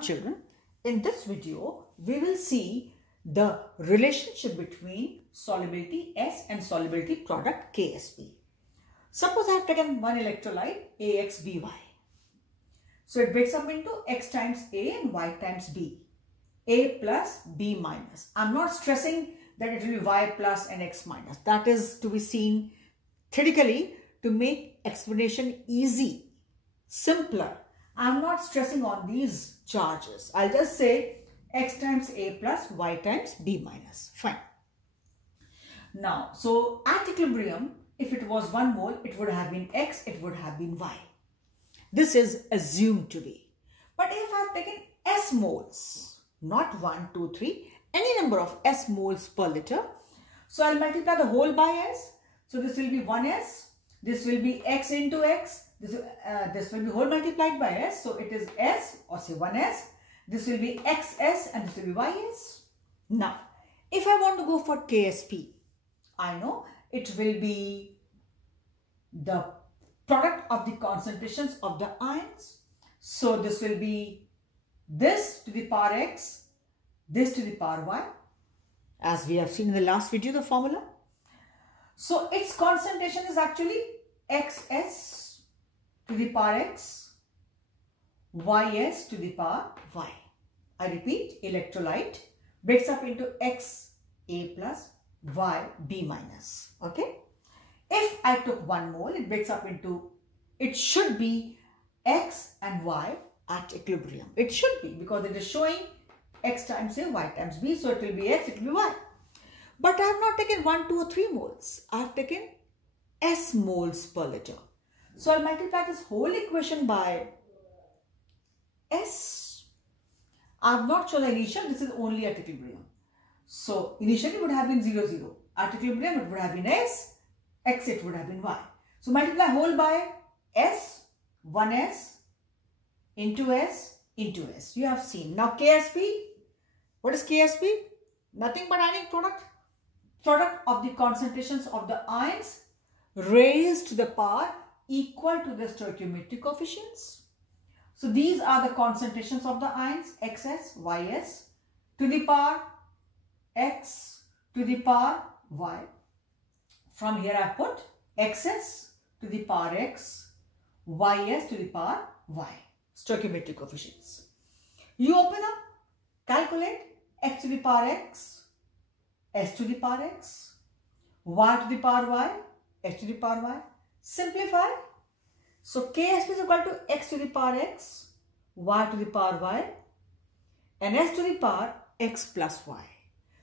children, in this video, we will see the relationship between solubility S and solubility product Ksp. Suppose I have taken one electrolyte AXBY. So it breaks up into X times A and Y times B. A plus B minus. I'm not stressing that it will be Y plus and X minus. That is to be seen theoretically to make explanation easy, simpler. I'm not stressing on these charges. I'll just say X times A plus Y times B minus. Fine. Now, so at equilibrium, if it was 1 mole, it would have been X, it would have been Y. This is assumed to be. But if I've taken S moles, not 1, 2, 3, any number of S moles per liter, so I'll multiply the whole by S. So this will be 1S, this will be X into X, this will be whole multiplied by S. So it is S or say 1S, this will be XS and this will be YS. Now, if I want to go for Ksp, I know it will be the product of the concentrations of the ions. So this will be this to the power X, this to the power Y, as we have seen in the last video, the formula. So its concentration is actually XS to the power X, YS to the power Y. I repeat, electrolyte breaks up into X A plus Y B minus. Okay. If I took 1 mole, it breaks up into, it should be X and Y at equilibrium. It should be, because it is showing X times A, Y times B. So it will be X, it will be Y. But I have not taken 1, 2 or 3 moles. I have taken S moles per liter. So I'll multiply this whole equation by S. I have not shown the initial, this is only at equilibrium. So initially it would have been 0, 0. At equilibrium it would have been S, X it would have been Y. So multiply whole by S, 1S into S into S. You have seen. Now Ksp, what is Ksp? Nothing but ionic product. Product of the concentrations of the ions raised to the power equal to the stoichiometric coefficients. So these are the concentrations of the ions XS, YS to the power X to the power Y. From here I put XS to the power X, YS to the power Y. Stoichiometric coefficients. You open up, calculate X to the power X, S to the power X, Y to the power Y, S to the power Y. Simplify. So Ksp is equal to X to the power X, Y to the power Y, and S to the power X plus Y.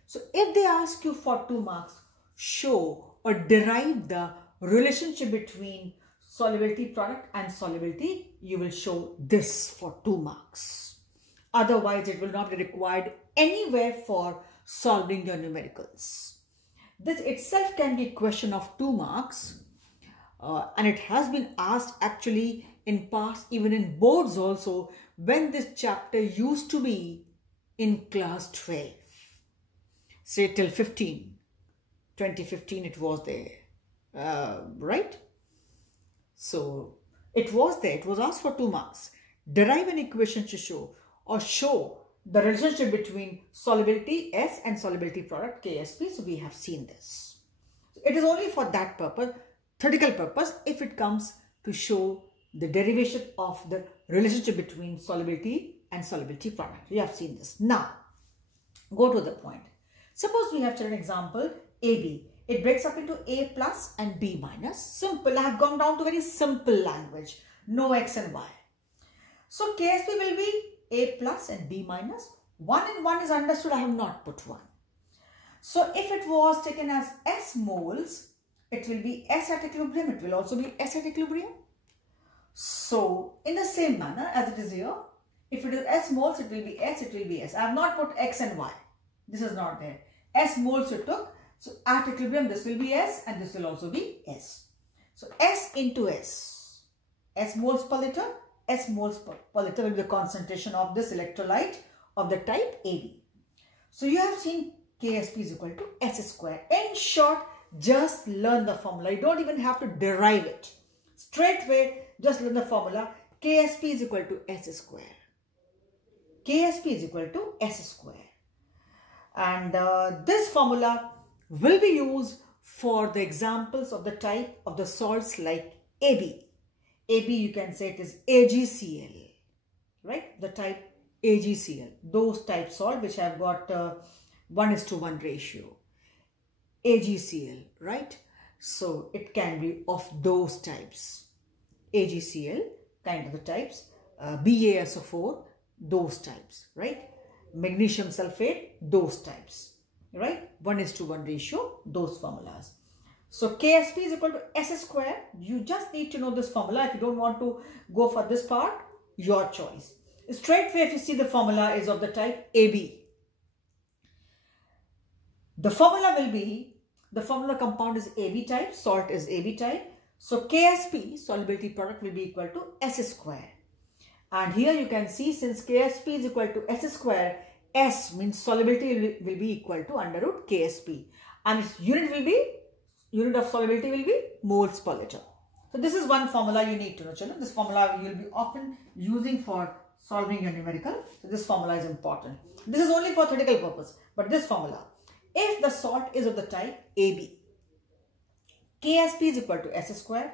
So if they ask you for 2 marks, show or derive the relationship between solubility product and solubility, you will show this for 2 marks. Otherwise, it will not be required anywhere for solving your numericals. This itself can be a question of 2 marks and it has been asked actually in past, even in boards also, when this chapter used to be in class 12. Say till 2015 it was there, right? So it was there, it was asked for 2 marks. Derive an equation to show or show the relationship between solubility S and solubility product Ksp. So we have seen this. It is only for that purpose, theoretical purpose, if it comes to show the derivation of the relationship between solubility and solubility product. We have seen this. Now, go to the point. Suppose we have an example AB. It breaks up into A plus and B minus. Simple. I have gone down to very simple language. No X and Y. So Ksp will be A plus and B minus. 1 and 1 is understood. I have not put 1. So if it was taken as S moles, it will be S at equilibrium. It will also be S at equilibrium. So in the same manner as it is here, if it is S moles, it will be S, it will be S. I have not put X and Y. This is not there. S moles you took. So at equilibrium, this will be S and this will also be S. So S into S. S moles per liter. S moles per liter will be the concentration of this electrolyte of the type AB. So you have seen Ksp is equal to S square. In short, just learn the formula. You don't even have to derive it. Straight away, just learn the formula. Ksp is equal to S square. Ksp is equal to S square. And this formula will be used for the examples of the type of the salts like AB. AB, you can say it is AgCl, right? The type AgCl, those type salt which have got 1:1 ratio. AgCl, right? So it can be of those types. AgCl, kind of the types. BaSO4, those types, right? Magnesium sulfate, those types, right? 1:1 ratio, those formulas. So Ksp is equal to S square. You just need to know this formula. If you don't want to go for this part, your choice. Straight away, if you see the formula is of the type AB. The formula will be, the formula compound is AB type, salt is AB type. So Ksp, solubility product, will be equal to S square. And here you can see, since Ksp is equal to S square, S means solubility will be equal to under root Ksp. And its unit of solubility will be moles per liter. So this is one formula you need to know, children. This formula you will be often using for solving your numerical. So this formula is important. This is only for theoretical purpose. But this formula, if the salt is of the type AB, Ksp is equal to S square.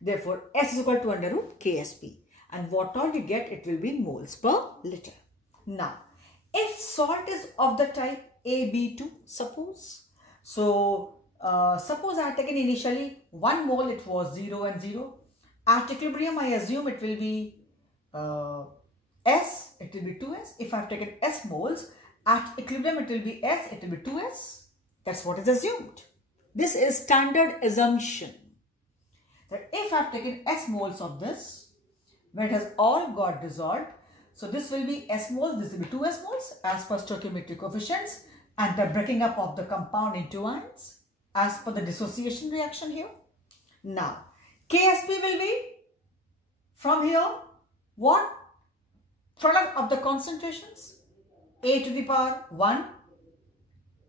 Therefore, S is equal to under root Ksp. And what all you get, it will be moles per liter. Now, if salt is of the type AB2, suppose. So, suppose I had taken initially 1 mole, it was 0 and 0. At equilibrium, I assume it will be S, it will be 2S. If I have taken S moles, at equilibrium, it will be S, it will be 2S. That's what is assumed. This is standard assumption. That if I have taken S moles of this, when it has all got dissolved, so this will be S moles, this will be 2S moles as per stoichiometric coefficients, and the breaking up of the compound into ions as per the dissociation reaction here. Now, Ksp will be from here what? Product of the concentrations, A to the power 1,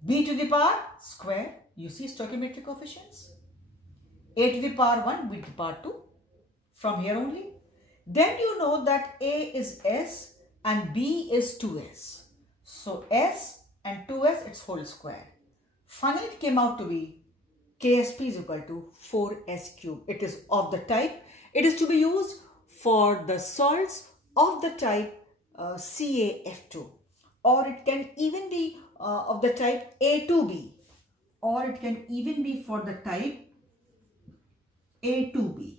B to the power square. You see stoichiometric coefficients. A to the power 1, B to the power 2. From here only. Then you know that A is S and B is 2S. So S and 2S, its whole square. Finally, it came out to be Ksp is equal to 4S cube. It is of the type. It is to be used for the salts of the type CaF2. Or it can even be of the type A2B. Or it can even be for the type A2B.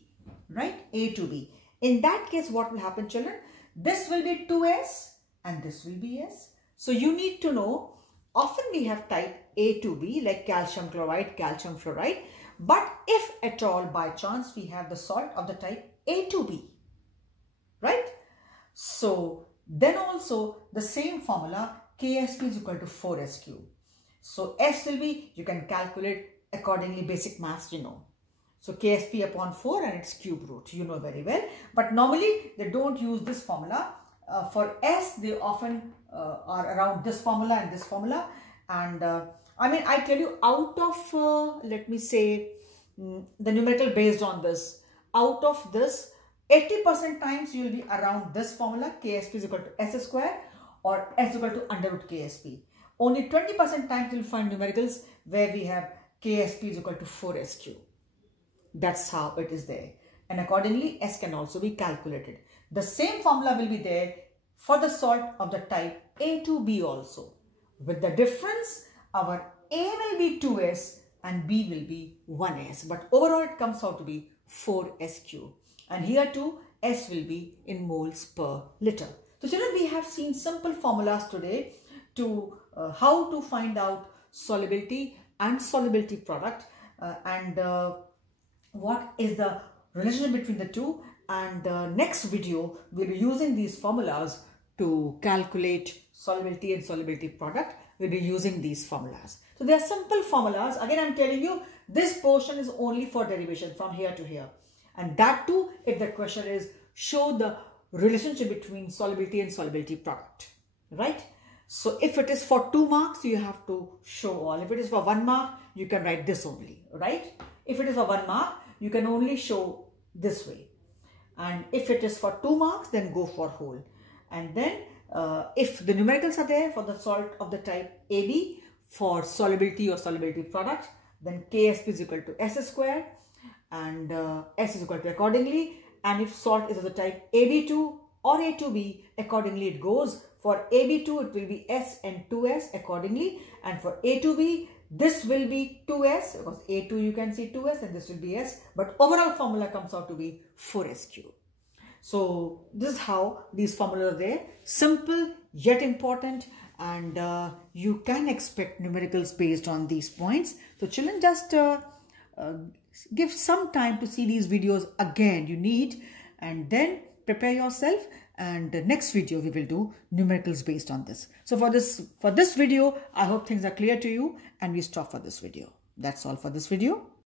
Right? A2B. In that case, what will happen, children? This will be 2S and this will be S. So you need to know, often we have type A to B like calcium chloride, calcium fluoride. But if at all by chance we have the salt of the type A to B, right? So then also the same formula, Ksp is equal to 4S cube. So S will be, you can calculate accordingly, basic maths you know. So Ksp upon 4 and its cube root, you know very well. But normally they don't use this formula. For S, they often are around this formula and this formula. And I mean, I tell you, out of, let me say, the numerical based on this, out of this, 80% times you will be around this formula, Ksp is equal to S square or S is equal to under root Ksp. Only 20% times you will find numericals where we have Ksp is equal to 4S cube. That's how it is there. And accordingly, S can also be calculated. The same formula will be there for the salt of the type A to B also. With the difference, our A will be 2S and B will be 1S. But overall, it comes out to be 4S cube. And here too, S will be in moles per liter. So children, we have seen simple formulas today to how to find out solubility and solubility product what is the relationship between the two, and the next video we'll be using these formulas to calculate solubility and solubility product. We'll be using these formulas. So they are simple formulas. Again, I'm telling you, this portion is only for derivation from here to here. And that too, if the question is, show the relationship between solubility and solubility product, right? So if it is for 2 marks, you have to show all. If it is for 1 mark, you can write this only, right? If it is for 1 mark, you can only show this way. And if it is for 2 marks, then go for whole. And then if the numericals are there for the salt of the type AB for solubility or solubility product, then Ksp is equal to S square and S is equal to accordingly. And if salt is of the type AB2 or A2B, accordingly it goes. For AB2 it will be S and 2S accordingly, and for A2B this will be 2S, because A2 you can see 2S and this will be S, but overall formula comes out to be 4S3. So this is how these formulas are there. Simple yet important, and you can expect numericals based on these points. So children, just give some time to see these videos again you need, and then prepare yourself, and the next video we will do numericals based on this. So for this video, I hope things are clear to you, and we stop for this video. That's all for this video.